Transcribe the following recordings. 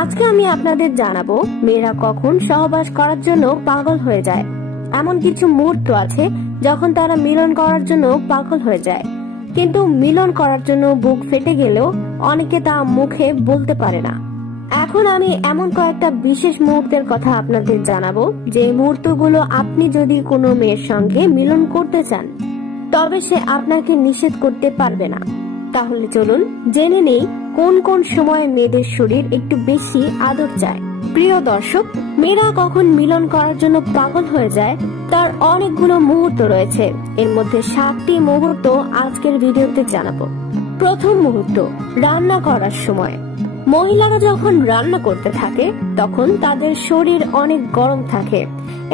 আজকে আমি আপনাদের জানাবো মেয়েরা কখন সহবাস করার জন্য পাগল হয়ে যায়। এমন কিছু মুহূর্ত আছে যখন তারা মিলন করার জন্য পাগল হয়ে যায়, কিন্তু মিলন করার জন্য বুক ফেটে গেলেও অনেকে তা মুখে বলতে পারে না। এখন আমি এমন কয়েকটা বিশেষ মুহূর্তের কথা আপনাদের জানাবো, যে মুহূর্তগুলো আপনি যদি কোনো মেয়ের সঙ্গে মিলন করতে চান তবে সে আপনাকে নিষেধ করতে পারবে না। তাহলে চলুন জেনে নেই কোন কোন সময় মেয়েদের শরীর একটু বেশি আদর চায়। প্রিয় দর্শক, মেয়েরা কখন মিলন করার জন্য পাগল হয়ে যায় তার অনেকগুলো মুহূর্ত রয়েছে। এর মধ্যে 7টি মুহূর্ত আজকের ভিডিওতে জানাবো। প্রথম মুহূর্ত, রান্না করার সময়। মহিলারা যখন রান্না করতে থাকে তখন তাদের শরীর অনেক গরম থাকে।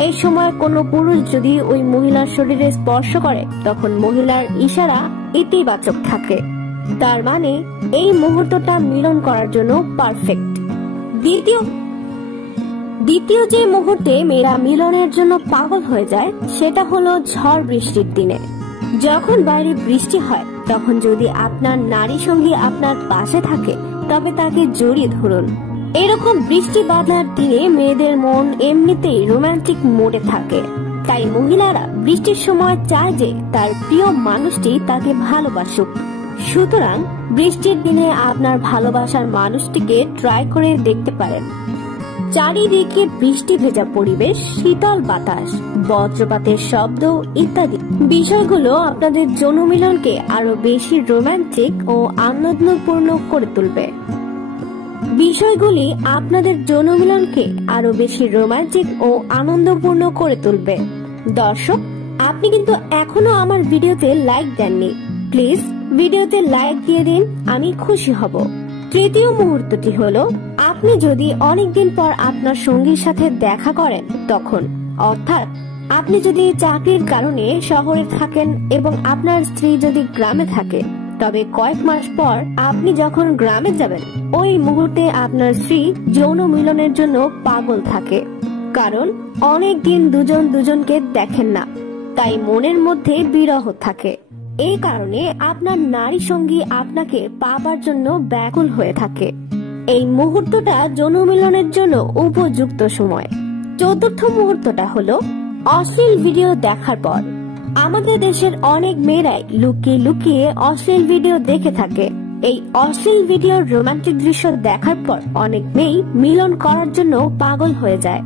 এই সময় কোনো পুরুষ যদি ওই মহিলার শরীরে স্পর্শ করে তখন মহিলার ইশারা ইতিবাচক থাকে, তার মানে এই মুহূর্তটা মিলন করার জন্য পারফেক্ট। দ্বিতীয় যে মুহূর্তে মেয়েরা মিলনের জন্য পাগল হয়ে যায় সেটা হলো ঝড় বৃষ্টির দিনে। যখন বাইরে বৃষ্টি হয় তখন যদি আপনার নারী সঙ্গী আপনার পাশে থাকে তবে তাকে জড়িয়ে ধরুন। এরকম বৃষ্টি বাদলার দিনে মেয়েদের মন এমনিতেই রোমান্টিক মোডে থাকে, তাই মহিলারা বৃষ্টির সময় চায় যে তার প্রিয় মানুষটি তাকে ভালোবাসুক। সুতরাং বৃষ্টির দিনে আপনার ভালোবাসার মানুষটিকে ট্রাই করে দেখতে পারেন। চারিদিকে বৃষ্টি ভেজা পরিবেশ, শীতল বাতাস, বজ্রপাতের শব্দ ইত্যাদি বিষয়গুলো আপনাদের যৌন মিলনকে আরো বেশি রোমান্টিক ও আনন্দপূর্ণ করে তুলবে। বিষয়গুলি আপনাদের যৌন মিলনকে আরো বেশি রোমান্টিক ও আনন্দপূর্ণ করে তুলবে। দর্শক, আপনি কিন্তু এখনো আমার ভিডিওতে লাইক দেননি, প্লিজ ভিডিওতে লাইক দিয়ে দিন, আমি খুশি হব। তৃতীয় মুহূর্তটি হলো, আপনি যদি অনেকদিন পর আপনার সঙ্গীর সাথে দেখা করেন তখন, অর্থাৎ আপনি যদি চাকরির কারণে শহরে থাকেন এবং আপনার স্ত্রী যদি গ্রামে থাকে, তবে কয়েক মাস পর আপনি যখন গ্রামে যাবেন ওই মুহূর্তে আপনার স্ত্রী যৌন মিলনের জন্য পাগল থাকে, কারণ অনেকদিন দুজন দুজনকে দেখেন না, তাই মনের মধ্যে বিরহ থাকে। এই কারণে আপনার নারী সঙ্গী আপনাকে পাবার জন্য ব্যাকুল হয়ে থাকে। এই মুহূর্তটা যৌন মিলনের জন্য উপযুক্ত সময়। চতুর্থ মুহূর্তটা হলো অশ্লীল ভিডিও দেখার পর। আমাদের দেশের অনেক মেয়েরাই লুকিয়ে লুকিয়ে অশ্লীল ভিডিও দেখে থাকে। এই অশ্লীল ভিডিওর রোমান্টিক দৃশ্য দেখার পর অনেক মেয়ে মিলন করার জন্য পাগল হয়ে যায়।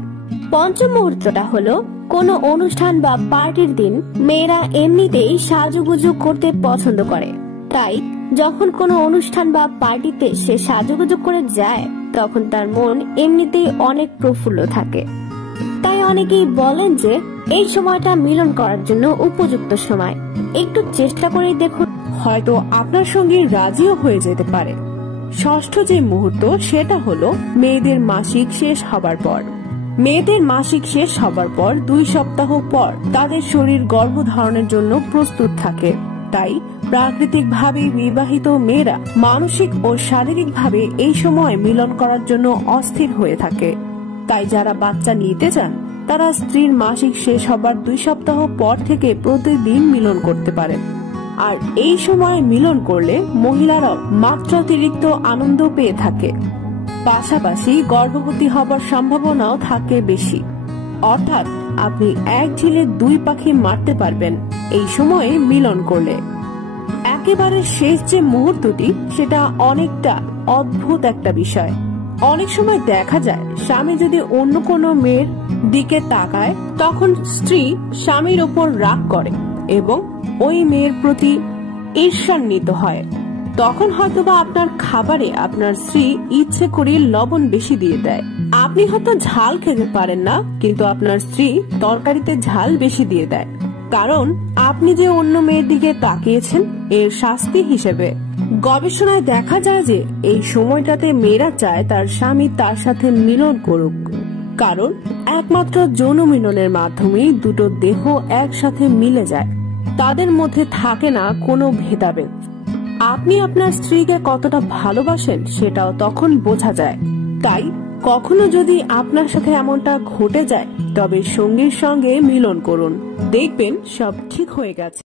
পঞ্চম মুহূর্তটা হলো কোনো অনুষ্ঠান বা পার্টির দিন মেয়েরা এমনিতেই সাজুগুজু করতে পছন্দ করে, তাই যখন কোনো অনুষ্ঠান বা পার্টিতে সে সাজুগুজু করে যায় তখন তার মন এমনিতেই অনেক প্রফুল্ল থাকে। তাই অনেকেই বলেন যে এই সময়টা মিলন করার জন্য উপযুক্ত সময়। একটু চেষ্টা করে দেখুন, হয়তো আপনার সঙ্গে রাজিও হয়ে যেতে পারে। ষষ্ঠ যে মুহূর্ত সেটা হলো মেয়েদের মাসিক শেষ হবার পর। মেয়েদের মাসিক শেষ হবার পর 2 সপ্তাহ পর তাদের শরীর গর্ভধারণের জন্য প্রস্তুত থাকে, তাই প্রাকৃতিকভাবে বিবাহিত মেয়েরা মানসিক ও শারীরিকভাবে এই সময় মিলন করার জন্য অস্থির হয়ে থাকে। তাই যারা বাচ্চা নিতে চান তারা স্ত্রীর মাসিক শেষ হবার 2 সপ্তাহ পর থেকে প্রতিদিন মিলন করতে পারেন। আর এই সময় মিলন করলে মহিলারা মাত্রাতিরিক্ত আনন্দ পেয়ে থাকে, পাশাপাশি গর্ভবতী হবার সম্ভাবনাও থাকে বেশি। অর্থাৎ আপনি এক ঢিলে 2 পাখি মারতে পারবেন এই সময়ে মিলন করলে। একেবারে শেষ যে মুহূর্তটি সেটা অনেকটা অদ্ভুত একটা বিষয়। অনেক সময় দেখা যায় স্বামী যদি অন্য কোনো মেয়ের দিকে তাকায় তখন স্ত্রী স্বামীর উপর রাগ করে এবং ওই মেয়ের প্রতি ঈর্ষান্বিত হয়। তখন হয়তোবা আপনার খাবারে আপনার স্ত্রী ইচ্ছে করে লবণ বেশি দিয়ে দেয়। আপনি হয়তো ঝাল খেতে পারেন না, কিন্তু আপনার স্ত্রী তরকারিতে ঝাল বেশি দিয়ে দেয়, কারণ আপনি যে অন্য মেয়ের দিকে তাকিয়েছেন এর শাস্তি হিসেবে। গবেষণায় দেখা যায় যে এই সময়টাতে মেয়েরা চায় তার স্বামী তার সাথে মিলন করুক, কারণ একমাত্র যৌন মিলনের মাধ্যমেই দুটো দেহ একসাথে মিলে যায়, তাদের মধ্যে থাকে না কোনো ভেদাভেদ। আপনি আপনার স্ত্রীকে কতটা ভালোবাসেন সেটাও তখন বোঝা যায়। তাই কখনো যদি আপনার সাথে এমনটা ঘটে যায় তবে সঙ্গীর সঙ্গে মিলন করুন, দেখবেন সব ঠিক হয়ে গেছে।